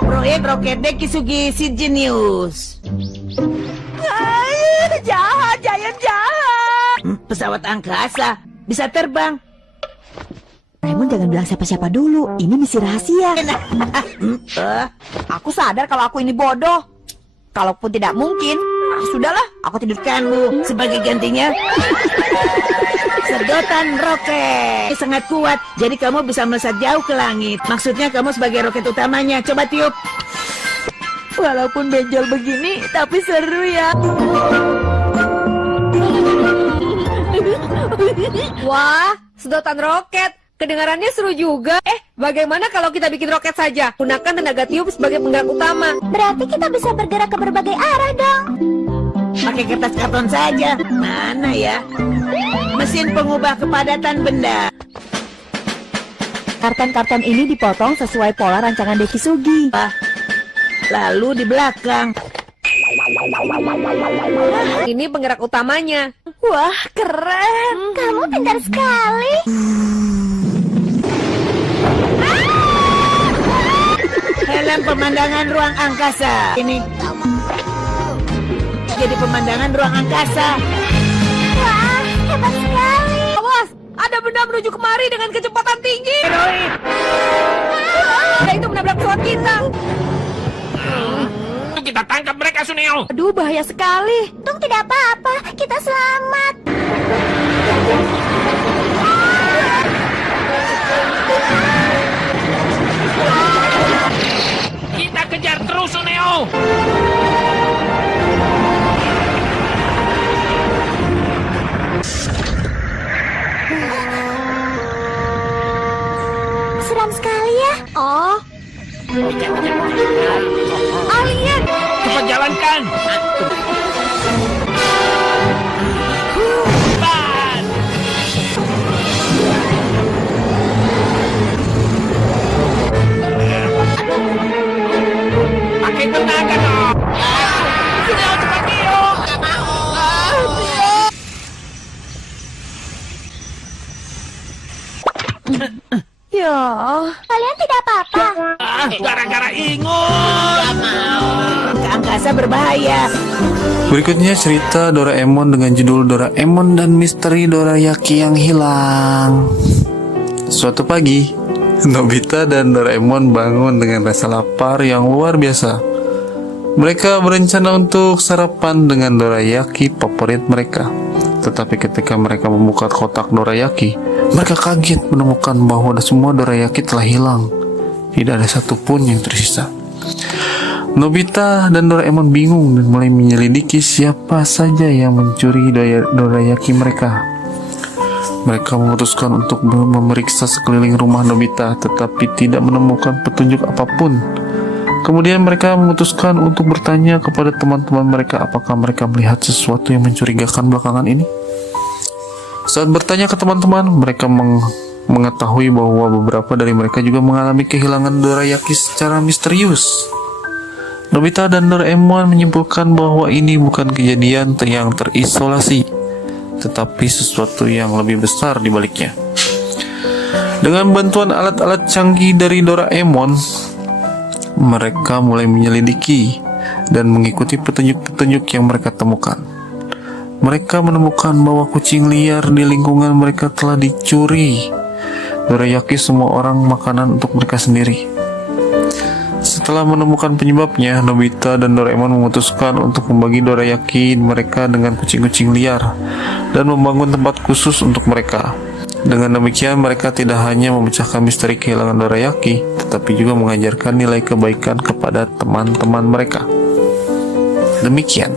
Proyek roket Dekisugi si jenius. Jahat, Giant jahat. Pesawat angkasa bisa terbang. Raymond jangan bilang siapa-siapa dulu. Ini misi rahasia. Aku sadar kalau aku ini bodoh. Kalaupun tidak mungkin, sudahlah, aku tidurkan. Kamu sebagai gantinya sedotan roket sangat kuat, jadi kamu bisa melesat jauh ke langit. Maksudnya kamu sebagai roket utamanya. Coba tiup. Walaupun benjol begini, tapi seru ya. Wah, sedotan roket. Kedengarannya seru juga. Bagaimana kalau kita bikin roket saja? Gunakan tenaga tiup sebagai penggerak utama. Berarti kita bisa bergerak ke berbagai arah dong. Pakai kertas karton saja. Mana ya? Mesin pengubah kepadatan benda. Karton-karton ini dipotong sesuai pola rancangan Dekisugi. Lalu di belakang. Ini penggerak utamanya. Wah, keren. Kamu pintar sekali. Helm pemandangan ruang angkasa. Ini jadi pemandangan ruang angkasa. Wah, hebat sekali. Awas, ada benda menuju kemari dengan kecepatan tinggi. Asteroid. Ada itu menabrak pesawat kita. Kita tangkap mereka, Suneo. Aduh, bahaya sekali. Untung tidak apa-apa, kita selamat. Kita kejar terus, Suneo. Seram sekali ya. Oh, Alien. Cepat jalankan. Cepat. Pakai tenaga dong. Suneo, cepat tiup. ya. Kalian tidak apa-apa. Gara-gara ingus. Ke angkasa berbahaya. Berikutnya cerita Doraemon dengan judul Doraemon dan Misteri Dorayaki yang Hilang. Suatu pagi, Nobita dan Doraemon bangun dengan rasa lapar yang luar biasa. Mereka berencana untuk sarapan dengan dorayaki favorit mereka. Tetapi ketika mereka membuka kotak dorayaki, mereka kaget menemukan bahwa semua dorayaki telah hilang. Tidak ada satupun yang tersisa. Nobita dan Doraemon bingung dan mulai menyelidiki siapa saja yang mencuri dorayaki mereka. Mereka memutuskan untuk memeriksa sekeliling rumah Nobita, tetapi tidak menemukan petunjuk apapun. Kemudian mereka memutuskan untuk bertanya kepada teman-teman mereka apakah mereka melihat sesuatu yang mencurigakan belakangan ini. Saat bertanya ke teman-teman, mereka mengetahui bahwa beberapa dari mereka juga mengalami kehilangan dorayaki secara misterius. Nobita dan Doraemon menyimpulkan bahwa ini bukan kejadian yang terisolasi, tetapi sesuatu yang lebih besar di baliknya. Dengan bantuan alat-alat canggih dari Doraemon, mereka mulai menyelidiki dan mengikuti petunjuk-petunjuk yang mereka temukan. Mereka menemukan bahwa kucing liar di lingkungan mereka telah dicuri dorayaki semua orang makanan untuk mereka sendiri. Setelah menemukan penyebabnya, Nobita dan Doraemon memutuskan untuk membagi dorayaki mereka dengan kucing-kucing liar dan membangun tempat khusus untuk mereka. Dengan demikian, mereka tidak hanya memecahkan misteri kehilangan dorayaki, tetapi juga mengajarkan nilai kebaikan kepada teman-teman mereka. Demikian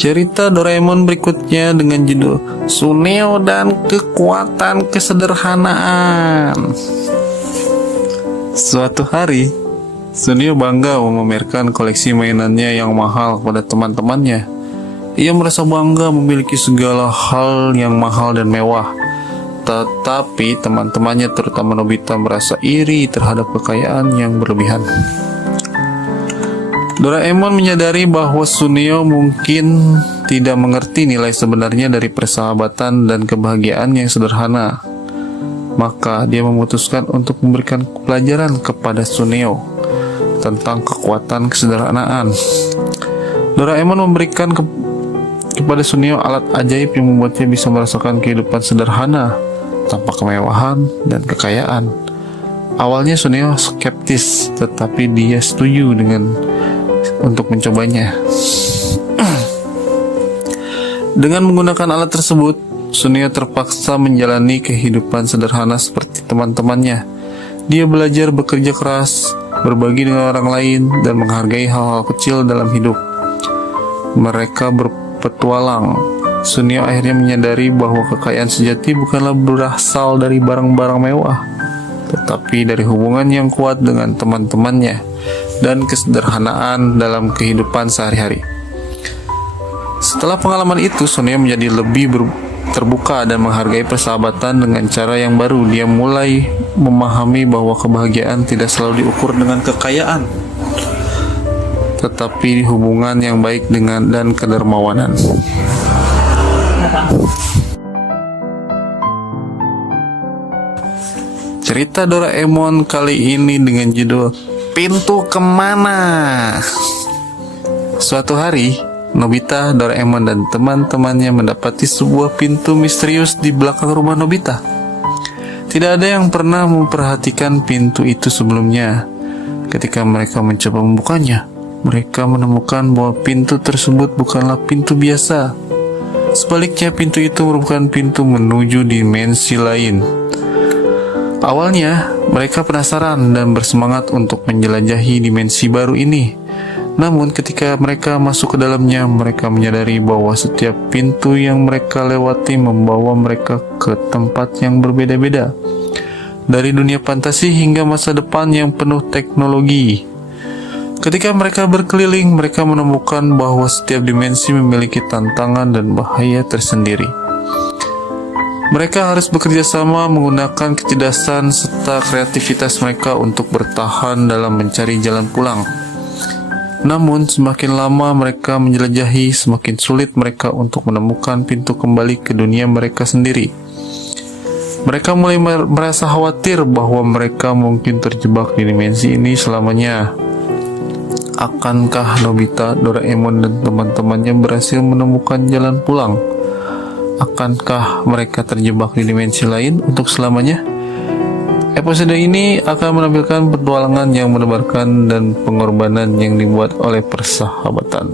cerita Doraemon berikutnya dengan judul Suneo dan Kekuatan Kesederhanaan. Suatu hari, Suneo bangga memamerkan koleksi mainannya yang mahal kepada teman-temannya. Ia merasa bangga memiliki segala hal yang mahal dan mewah. Tetapi teman-temannya terutama Nobita merasa iri terhadap kekayaan yang berlebihan. Doraemon menyadari bahwa Suneo mungkin tidak mengerti nilai sebenarnya dari persahabatan dan kebahagiaan yang sederhana. Maka dia memutuskan untuk memberikan pelajaran kepada Suneo tentang kekuatan kesederhanaan. Doraemon memberikan kepada Suneo alat ajaib yang membuatnya bisa merasakan kehidupan sederhana tanpa kemewahan dan kekayaan. Awalnya Suneo skeptis, tetapi dia setuju untuk mencobanya. Dengan menggunakan alat tersebut, Suneo terpaksa menjalani kehidupan sederhana seperti teman-temannya. Dia belajar bekerja keras, berbagi dengan orang lain, dan menghargai hal-hal kecil dalam hidup. Mereka berpetualang. Suneo akhirnya menyadari bahwa kekayaan sejati bukanlah berasal dari barang-barang mewah, tetapi dari hubungan yang kuat dengan teman-temannya dan kesederhanaan dalam kehidupan sehari-hari. Setelah pengalaman itu, Suneo menjadi lebih terbuka dan menghargai persahabatan dengan cara yang baru. Dia mulai memahami bahwa kebahagiaan tidak selalu diukur dengan kekayaan, tetapi hubungan yang baik dan kedermawanan. Cerita Doraemon kali ini dengan judul Pintu Kemana? Suatu hari, Nobita, Doraemon, dan teman-temannya mendapati sebuah pintu misterius di belakang rumah Nobita. Tidak ada yang pernah memperhatikan pintu itu sebelumnya. Ketika mereka mencoba membukanya, mereka menemukan bahwa pintu tersebut bukanlah pintu biasa. Sebaliknya, pintu itu merupakan pintu menuju dimensi lain. Awalnya, mereka penasaran dan bersemangat untuk menjelajahi dimensi baru ini. Namun ketika mereka masuk ke dalamnya, mereka menyadari bahwa setiap pintu yang mereka lewati membawa mereka ke tempat yang berbeda-beda. Dari dunia fantasi hingga masa depan yang penuh teknologi. Ketika mereka berkeliling, mereka menemukan bahwa setiap dimensi memiliki tantangan dan bahaya tersendiri. Mereka harus bekerja sama menggunakan kecerdasan serta kreativitas mereka untuk bertahan dalam mencari jalan pulang. Namun, semakin lama mereka menjelajahi, semakin sulit mereka untuk menemukan pintu kembali ke dunia mereka sendiri. Mereka mulai merasa khawatir bahwa mereka mungkin terjebak di dimensi ini selamanya. Akankah Nobita, Doraemon, dan teman-temannya berhasil menemukan jalan pulang? Akankah mereka terjebak di dimensi lain untuk selamanya? Episode ini akan menampilkan petualangan yang menebarkan dan pengorbanan yang dibuat oleh persahabatan.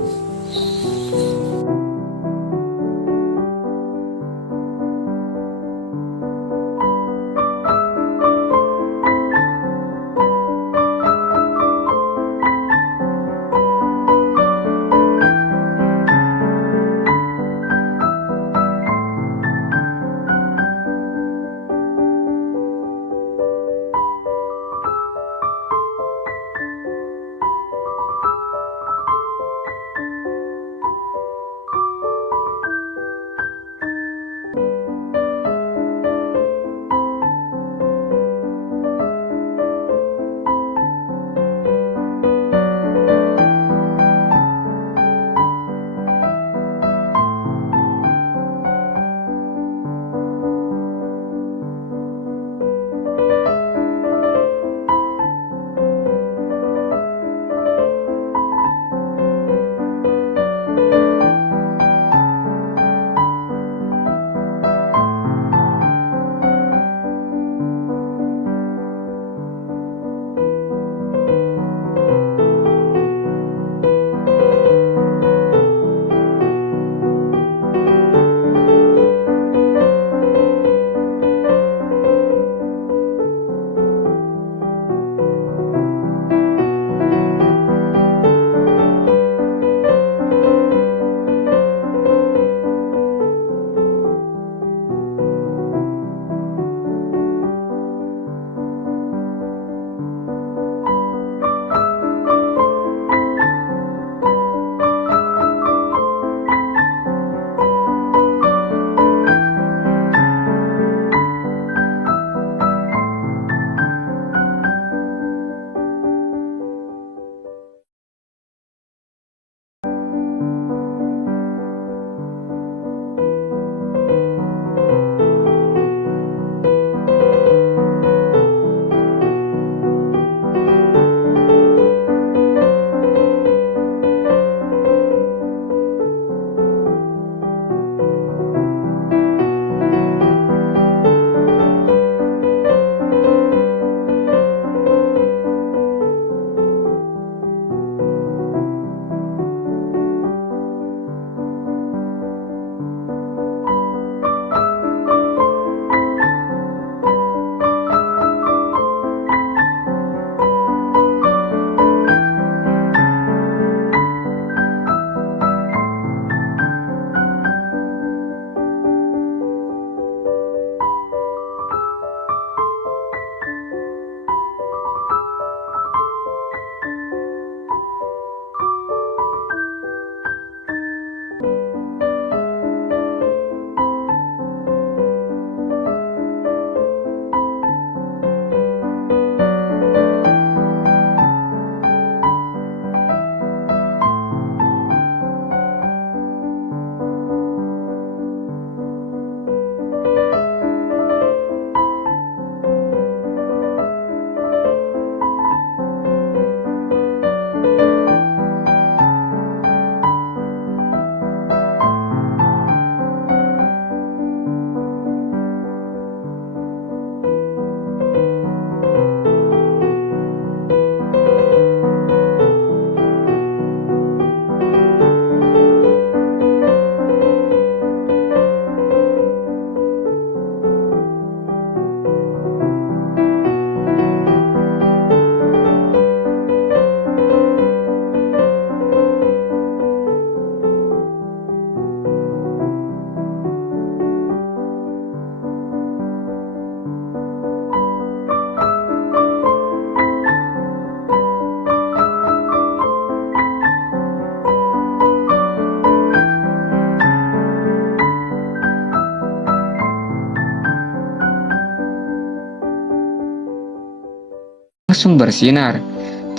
langsung bersinar.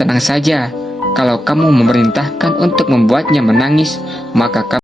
Tenang saja, kalau kamu memerintahkan untuk membuatnya menangis, maka kamu